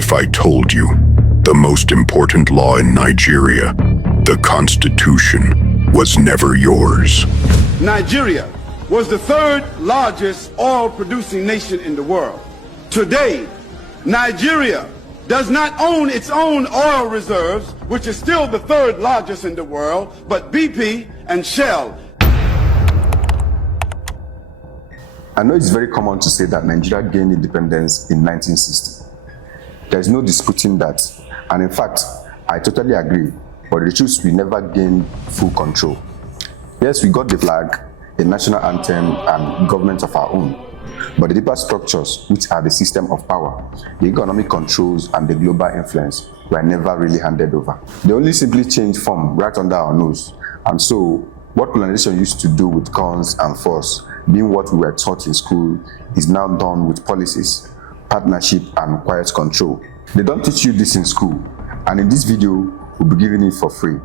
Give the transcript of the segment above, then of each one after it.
if I told you the most important law in Nigeria, the Constitution, was never yours? Nigeria was the third largest oil-producing nation in the world. Today, Nigeria does not own its own oil reserves, which is still the third largest in the world, but BP and Shell. I know it's very common to say that Nigeria gained independence in 1960. There is no disputing that, and in fact, I totally agree, but the truth, we never gained full control. Yes, we got the flag, a national anthem, and government of our own. But the deeper structures, which are the system of power, the economic controls, and the global influence, were never really handed over. They only simply changed form right under our nose. And so, what colonization used to do with guns and force, being what we were taught in school, is now done with policies, partnership, and quiet control. They don't teach you this in school, and in this video, we'll be giving it for free.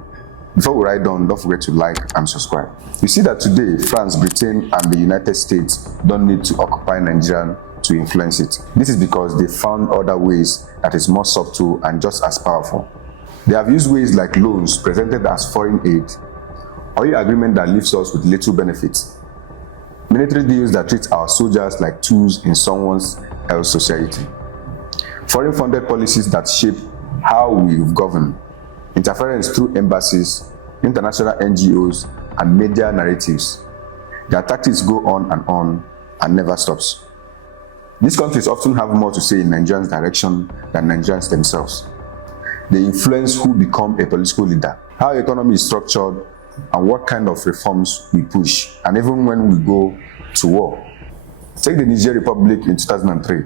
Before we ride on, don't forget to like and subscribe. You see that today, France, Britain, and the United States don't need to occupy Nigeria to influence it. This is because they found other ways that is more subtle and just as powerful. They have used ways like loans presented as foreign aid, oil agreement that leaves us with little benefits, military deals that treat our soldiers like tools in someone else's society, foreign-funded policies that shape how we govern, interference through embassies, international NGOs, and media narratives. Their tactics go on and never stops. These countries often have more to say in Nigerians' direction than Nigerians themselves. They influence who become a political leader, how the economy is structured, and what kind of reforms we push, and even when we go to war. Take the Niger Republic in 2003.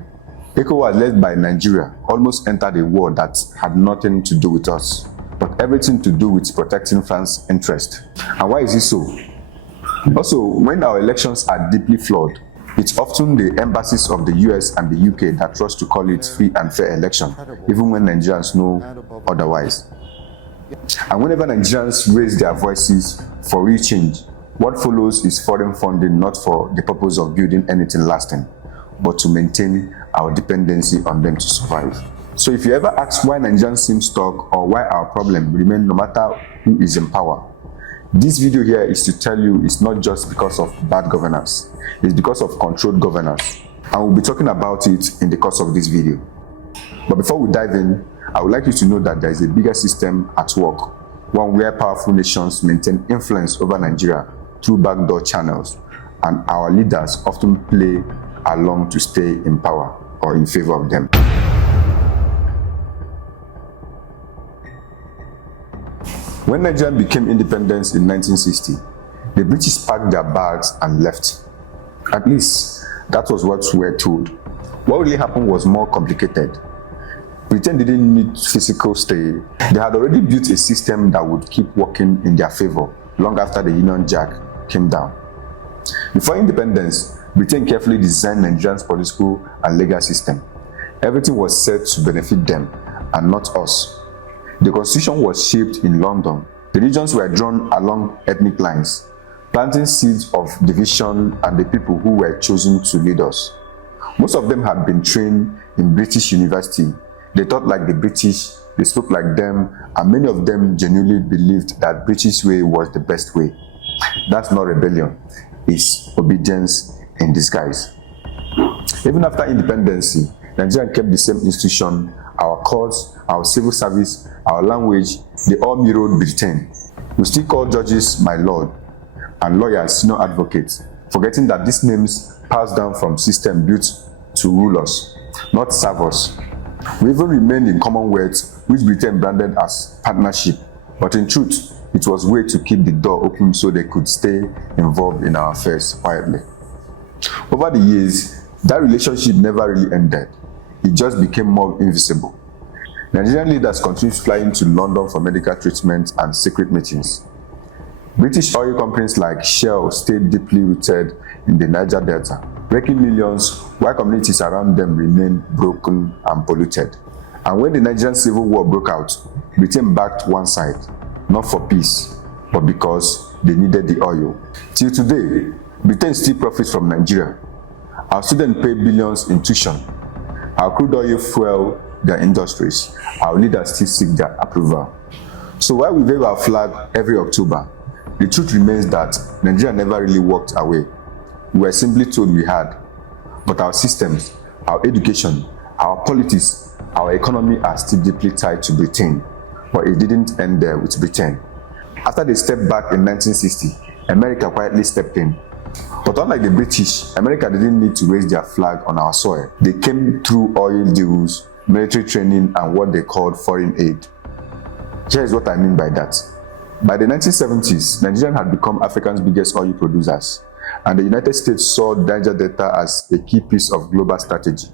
Takeover, led by Nigeria, almost entered a war that had nothing to do with us, but everything to do with protecting France's interest. And why is it so? Also, when our elections are deeply flawed, it's often the embassies of the US and the UK that trust to call it free and fair election, even when Nigerians know otherwise. And whenever Nigerians raise their voices for real change, what follows is foreign funding, not for the purpose of building anything lasting, but to maintain our dependency on them to survive. So if you ever ask why Nigerians seem stuck or why our problem remains no matter who is in power, this video here is to tell you it's not just because of bad governance, it's because of controlled governance. And we'll be talking about it in the course of this video. But before we dive in, I would like you to know that there is a bigger system at work, one where powerful nations maintain influence over Nigeria through backdoor channels, and our leaders often play along to stay in power or in favor of them. When Nigeria became independent in 1960, the British packed their bags and left. At least, that was what we were told. What really happened was more complicated. Britain didn't need physical stay. They had already built a system that would keep working in their favor long after the Union Jack came down. Before independence, Britain carefully designed Nigeria's political and legal system. Everything was set to benefit them and not us. The constitution was shaped in London. The regions were drawn along ethnic lines, planting seeds of division and the people who were chosen to lead us. Most of them had been trained in British university. They thought like the British, they spoke like them, and many of them genuinely believed that British way was the best way. That's not rebellion, it's obedience in disguise. Even after independence, Nigeria kept the same institution, our courts, our civil service, our language, they all mirrored Britain. We still call judges my lord, and lawyers senior advocates, forgetting that these names passed down from system built to rule us, not serve us. We even remained in Commonwealth, which Britain branded as partnership, but in truth, it was a way to keep the door open so they could stay involved in our affairs quietly. Over the years, that relationship never really ended. It just became more invisible. Nigerian leaders continued flying to London for medical treatment and secret meetings. British oil companies like Shell stayed deeply rooted in the Niger Delta, breaking millions while communities around them remained broken and polluted. And when the Nigerian Civil War broke out, Britain backed one side, not for peace, but because they needed the oil. Till today, Britain still profits from Nigeria. Our students pay billions in tuition. Our crude oil fuel their industries, our leaders still seek their approval. So while we wave our flag every October, the truth remains that Nigeria never really walked away. We were simply told we had. But our systems, our education, our politics, our economy are still deeply tied to Britain. But it didn't end there with Britain. After they stepped back in 1960, America quietly stepped in. But unlike the British, America didn't need to raise their flag on our soil. They came through oil deals, military training, and what they called foreign aid. Here is what I mean by that. By the 1970s, Nigeria had become Africa's biggest oil producers, and the United States saw Niger Delta as a key piece of global strategy.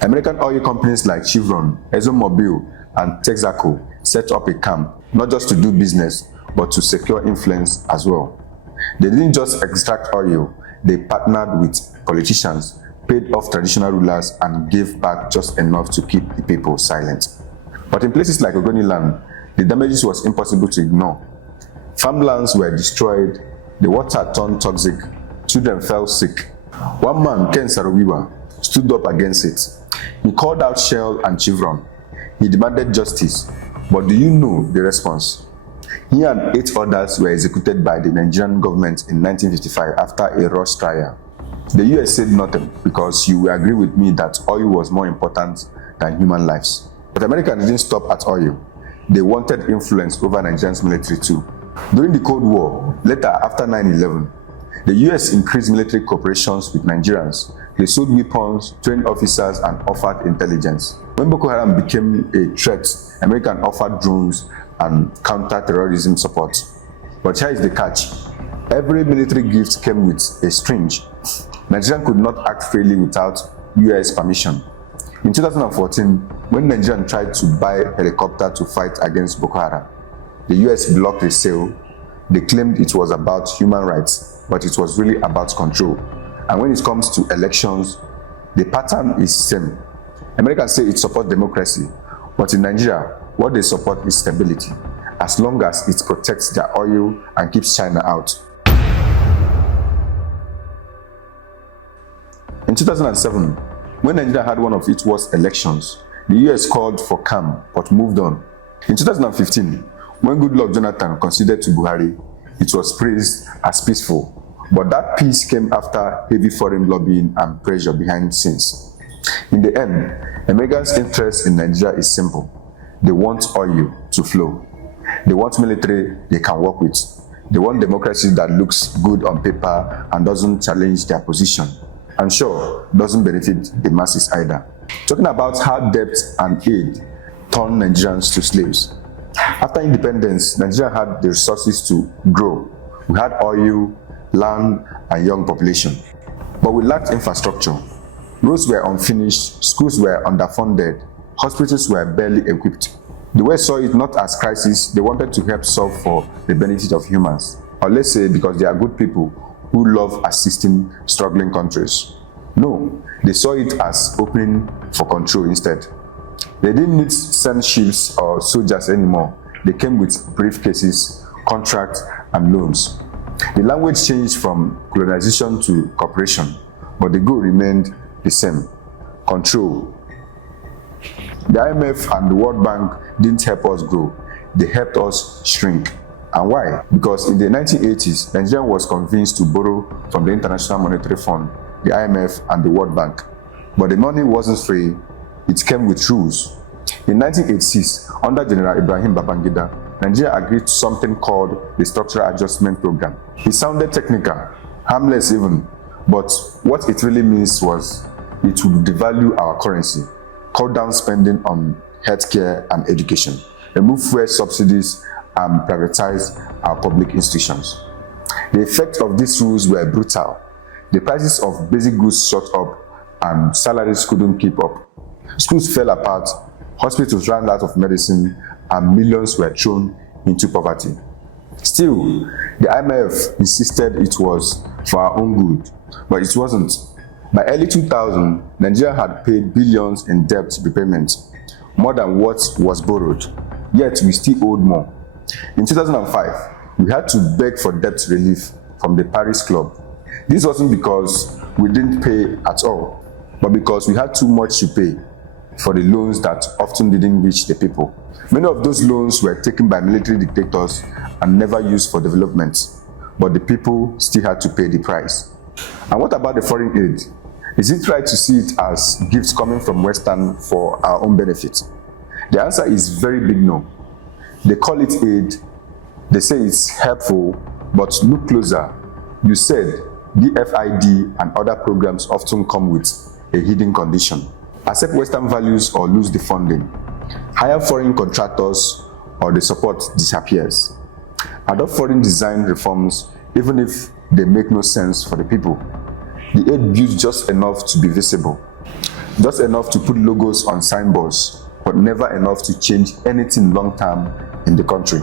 American oil companies like Chevron, ExxonMobil, and Texaco set up a camp, not just to do business, but to secure influence as well. They didn't just extract oil, they partnered with politicians, paid off traditional rulers, and gave back just enough to keep the people silent. But in places like Ogoniland, the damages was impossible to ignore. Farmlands were destroyed, the water turned toxic, children fell sick. One man, Ken Saro-Wiwa, stood up against it. He called out Shell and Chevron. He demanded justice. But do you know the response? He and 8 others were executed by the Nigerian government in 1955 after a rush trial. The US said nothing because you will agree with me that oil was more important than human lives. But America didn't stop at oil. They wanted influence over Nigeria's military too. During the Cold War, later after 9/11, the US increased military cooperations with Nigerians. They sold weapons, trained officers, and offered intelligence. When Boko Haram became a threat, America offered drones and counter-terrorism support. But here is the catch. Every military gift came with a string. Nigeria could not act freely without US permission. In 2014, when Nigeria tried to buy a helicopter to fight against Boko Haram, the US blocked the sale. They claimed it was about human rights, but it was really about control. And when it comes to elections, the pattern is same. Americans say it supports democracy, but in Nigeria, what they support is stability, as long as it protects their oil and keeps China out. In 2007, when Nigeria had one of its worst elections, the US called for calm but moved on. In 2015, when Goodluck Jonathan conceded to Buhari, it was praised as peaceful. But that peace came after heavy foreign lobbying and pressure behind the scenes. In the end, Americans' interest in Nigeria is simple. They want oil to flow. They want military they can work with. They want democracy that looks good on paper and doesn't challenge their position. And sure, doesn't benefit the masses either. Talking about how debt and aid turned Nigerians to slaves. After independence, Nigeria had the resources to grow. We had oil, land, and young population. But we lacked infrastructure. Roads were unfinished, schools were underfunded, hospitals were barely equipped. The West saw it not as crisis, they wanted to help solve for the benefit of humans. Or let's say because they are good people who love assisting struggling countries. No, they saw it as opening for control instead. They didn't need to send ships or soldiers anymore. They came with briefcases, contracts, and loans. The language changed from colonization to cooperation, but the goal remained the same: control. The IMF and the World Bank didn't help us grow, they helped us shrink. And why? Because in the 1980s, Nigeria was convinced to borrow from the International Monetary Fund, the IMF, and the World Bank. But the money wasn't free, it came with rules. In 1986, under General Ibrahim Babangida, Nigeria agreed to something called the Structural Adjustment Program. It sounded technical, harmless even, but what it really means was it would devalue our currency, cut down spending on healthcare and education, remove fuel subsidies, and privatize our public institutions. The effects of these rules were brutal. The prices of basic goods shot up and salaries couldn't keep up. Schools fell apart, hospitals ran out of medicine, and millions were thrown into poverty. Still, the IMF insisted it was for our own good, but it wasn't. By early 2000, Nigeria had paid billions in debt repayment, more than what was borrowed, yet we still owed more. In 2005, we had to beg for debt relief from the Paris Club. This wasn't because we didn't pay at all, but because we had too much to pay. for the loans that often didn't reach the people. Many of those loans were taken by military dictators and never used for development, but the people still had to pay the price. And what about the foreign aid? Is it right to see it as gifts coming from Western for our own benefit? The answer is very big no. They call it aid, they say it's helpful, but look closer. You said DFID and other programs often come with a hidden condition. Accept Western values or lose the funding. Hire foreign contractors or the support disappears. Adopt foreign design reforms even if they make no sense for the people. The aid builds just enough to be visible, just enough to put logos on signboards, but never enough to change anything long term in the country.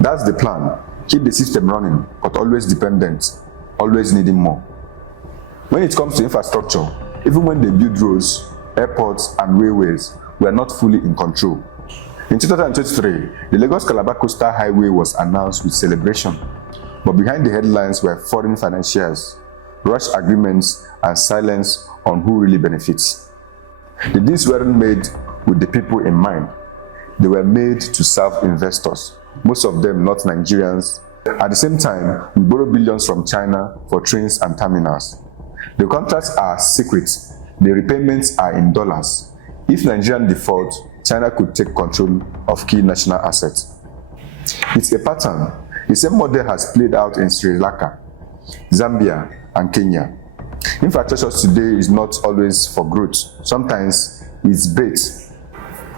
That's the plan. Keep the system running, but always dependent, always needing more. When it comes to infrastructure, even when they build roads, airports, and railways, we are not fully in control. In 2023, the Lagos-Calabar Coastal Highway was announced with celebration, but behind the headlines were foreign financiers, rush agreements, and silence on who really benefits. The deals weren't made with the people in mind. They were made to serve investors, most of them not Nigerians. At the same time, we borrow billions from China for trains and terminals. The contracts are secret. The repayments are in dollars. If Nigerian default, China could take control of key national assets. It's a pattern. The same model has played out in Sri Lanka, Zambia, and Kenya. Infrastructure today is not always for growth. Sometimes it's bait.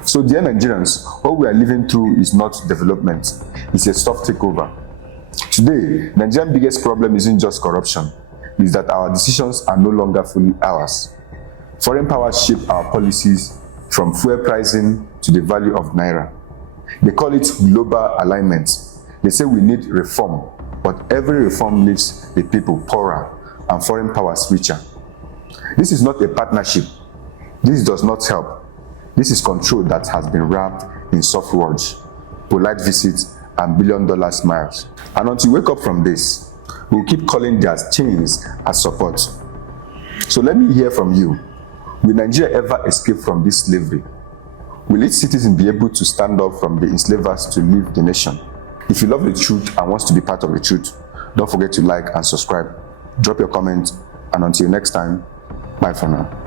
So dear Nigerians, what we are living through is not development. It's a soft takeover. Today, Nigeria's biggest problem isn't just corruption. It's that our decisions are no longer fully ours. Foreign powers shape our policies, from fuel pricing to the value of naira. They call it global alignment. They say we need reform, but every reform leaves the people poorer and foreign powers richer. This is not a partnership. This does not help. This is control that has been wrapped in soft words, polite visits, and billion-dollar smiles. And until we wake up from this, we'll keep calling their chains as support. So let me hear from you. Will Nigeria ever escape from this slavery? Will its citizens be able to stand up from the enslavers to lead the nation? If you love the truth and want to be part of the truth, don't forget to like and subscribe. Drop your comment, and until next time, bye for now.